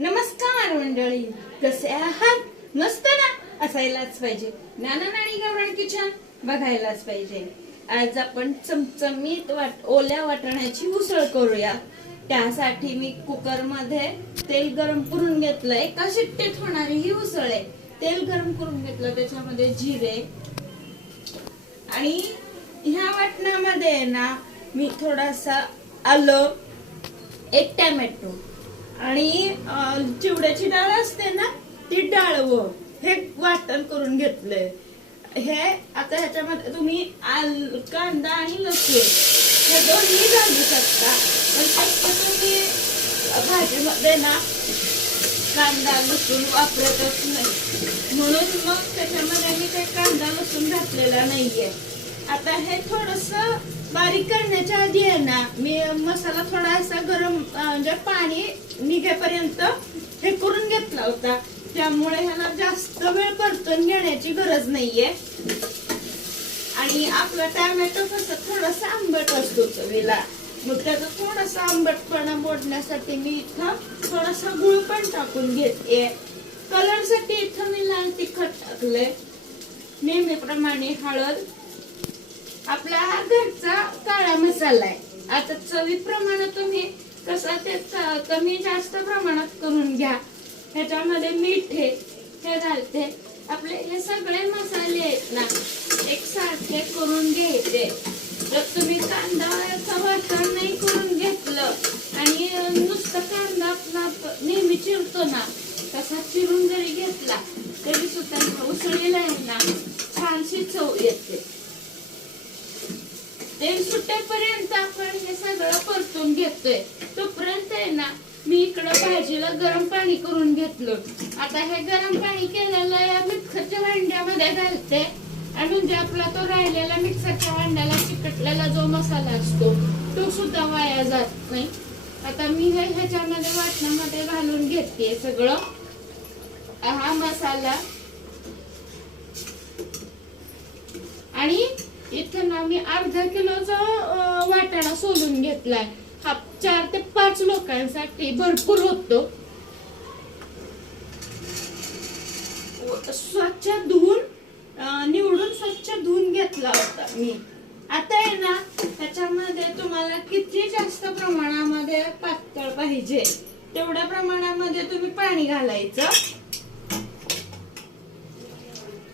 नमस्कार मंडळी, कसे आहात? मस्त ना? असायलाच पाहिजे. नाना नानी गावरान किचन बघायलाच पाहिजे. आज आपण चमचमीत ओल्या वाटाण्याची उसळ करूया. त्यासाठी मी कुकर मध्ये तेल गरम करून घेतलं. एका शिट्टीत होणारी ही उसळ आहे. तेल गरम करून घेतलं, त्याच्यामध्ये जिरे आणि ह्या वाटणामध्ये ना मी थोडासा आलं, एक टॅमॅटो आणि चिवड्याची डाळ असते ना, ती डाळव हे वाटण करून घेतलंय. हे आता ह्याच्यामध्ये तुम्ही कांदा आणि लसूण हे दोन्ही घालू शकता, पण शक्यतो मी भाजीमध्ये ना कांदा लसूण वापरतच नाही, म्हणून मग त्याच्यामध्ये मी काही कांदा लसूण घातलेला नाहीये. आता हे थोडस बारीक करण्याच्या आधी आहे ना, मी मसाला थोडासा गरम म्हणजे पाणी निघेपर्यंत हे करून घेतला होता. त्यामुळे ह्याला जास्त वेळ परतून घेण्याची गरज नाहीये. आणि आपला टॅमॅटो कसं थोडासा आंबट असतो चवीला, मग त्याचा थोडासा आंबटपणा मोडण्यासाठी मी इथं थोडासा गुळ पण टाकून घेते. कलर साठी इथं मी लाल तिखट टाकले, नेहमीप्रमाणे हळद, आपला हा घरचा काळा मसाला आहे. आता चवीप्रमाणे तुम्ही कसा ते कमी जास्त प्रमाणात करून घ्या. ह्याच्यामध्ये मीठ हे घालते. आपले हे सगळे मसाले आहेत ना एकसारखे करून घ्यायचे. जर तुम्ही कांदाचा वाटण नाही करून घेतलं आणि नुसतं कांदा आपला नेहमी चिरतो ना तसा चिरून जरी घेतला तरी सुद्धा उसळीला आहे ना छानशी चव येते. तेल सुटेपर्यंत आपण हे सगळं परतून घेतोय. तोपर्यंत आहे ना मी इकडं भाजीला गरम पाणी करून घेतलं. आता हे गरम पाणी केलेलं या मिक्सरच्या भांड्यामध्ये घालते, आणि म्हणजे आपला तो राहिलेला मिक्सरच्या भांड्याला चिकटलेला जो मसाला असतो तो सुद्धा वाया जात नाही. आता मी हे ह्याच्यामध्ये वाटणामध्ये घालून घेते सगळं हा मसाला. आणि इथं ना मी अर्धा किलोचा वाटाणा सोलून घेतलाय. हा 4 ते 5 लोकांसाठी भरपूर होतो. स्वच्छ धुवून निवडून स्वच्छ धुवून घेतला होता मी. आता आहे ना त्याच्यामध्ये तुम्हाला किती जास्त प्रमाणामध्ये पातळ पाहिजे तेवढ्या प्रमाणामध्ये तुम्ही पाणी घालायचं.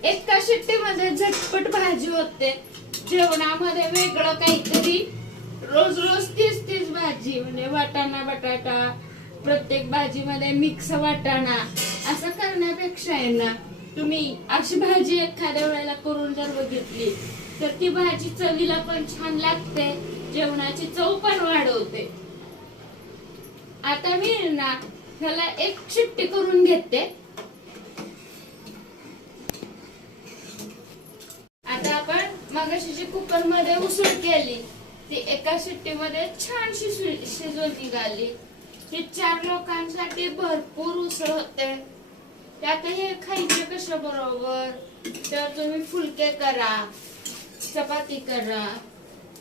एका शिट्टीमध्ये झटपट भाजी होते. जेवणामध्ये वेगळं काहीतरी, रोज रोज तीच भाजी म्हणजे वाटाणा बटाटा प्रत्येक भाजीमध्ये मिक्स वाटाणा असं करण्यापेक्षा आहे ना तुम्ही अशी भाजी एखाद्या वेळेला करून जर बघितली तर ती भाजी चवीला पण छान लागते, जेवणाची चव पण वाढवते. आता मी ना ह्याला एक शिट्टी करून घेते. आता आपण मगाशी जी कुकर मध्ये उसळ केली ती एका शिट्टीमध्ये छानशी शिजून निघाली. ही 4 लोकांसाठी भरपूर उसळ होते. त्यात हे खायचे कशा बरोबर, तर तुम्ही फुलके करा, चपाती करा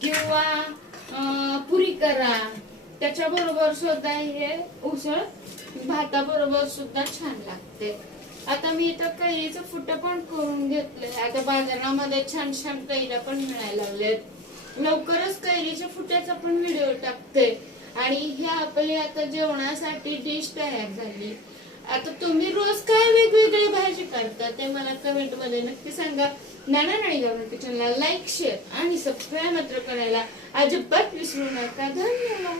किंवा पुरी करा, त्याच्या बरोबर सुद्धा हे उसळ भाताबरोबर सुद्धा छान लागते. आता मी इथं कैरीचं फुटं पण करून घेतलंय. आता बाजारामध्ये छान छान कैऱ्या पण मिळायला लागलेत. लवकरच कैरीच्या फुट्याचा पण व्हिडिओ टाकते. आणि हे आपली आता जेवणासाठी डिश तयार झाली. आता तुम्ही रोज काय वेगवेगळी भाजी करता ते मला कमेंट मध्ये नक्की सांगा. नाना नानी गावरान किचनला लाईक, शेअर आणि सबस्क्राईब मात्र करायला अजिबात विसरू नका. धन्यवाद.